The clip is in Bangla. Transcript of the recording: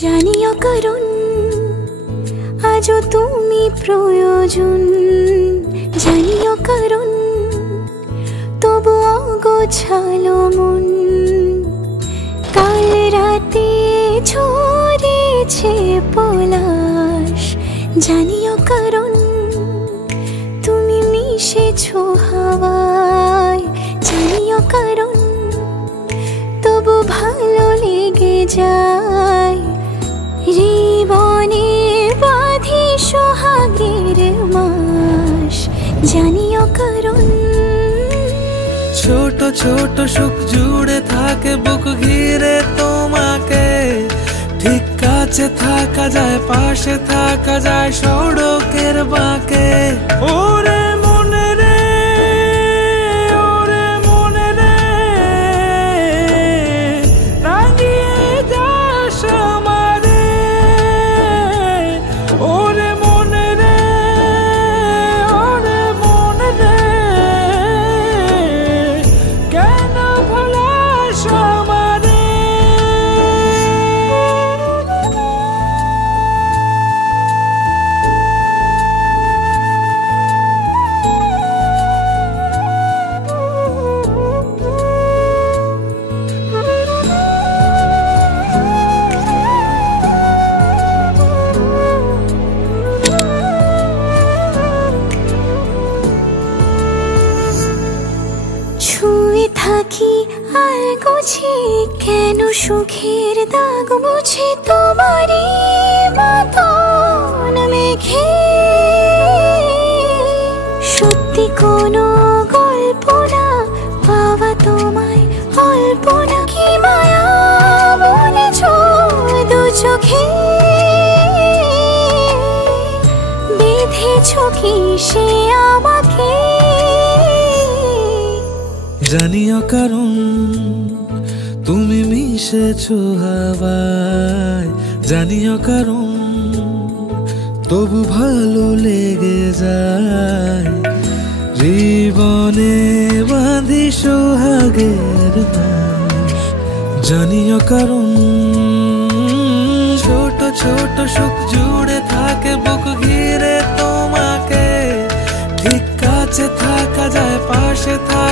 জানিও কারণ আজও তুমি প্রয়োজন, জানিও কারণ তবু অগোছালো মন। কাল রাতে ঝরেছে পলাশ, জানিও কারণ তুমি মিশেছো হাওয়ায়, জানিও কারণ তবু ভালো লেগে যায়। জীবনে বাঁধি সোহাগের মাস, জানিও কারণ ছোট ছোট সুখ জুড়ে থাকে বুক ঘিরে তোমাকে। ঠিক কাছে থাকা যায়, পাশে থাকা যায় সড়কের বাঁকে। ওরে মনে রে, ওরে মনে রে, রাঙিয়ে যাস আমারে। ওরে মনে রে, ওরে মনে রে, কেন ভোলাস আমারে। ছুঁয়ে থাকি আর গুছি কেন সুখের দাগ মুছে তোমারই মতন মেঘে। সত্যি কোনো গল্প না পাওয়া তোমায় অল্প না, কি মায়া বলেছ দু চোখে। বেঁধেছ কি সে আমাকে, জানিও কারণ তুমি মিশেছো হাওয়ায়, জানিও কারণ তবু ভালো লেগে যায়। জীবনে বাঁধি সোহাগের মাস, জানিও কারণ ছোট ছোট সুখ জুড়ে থাকে বুক ঘিরে তোমাকে। ঠিক কাছে থাকা যায়, পাশে থাকা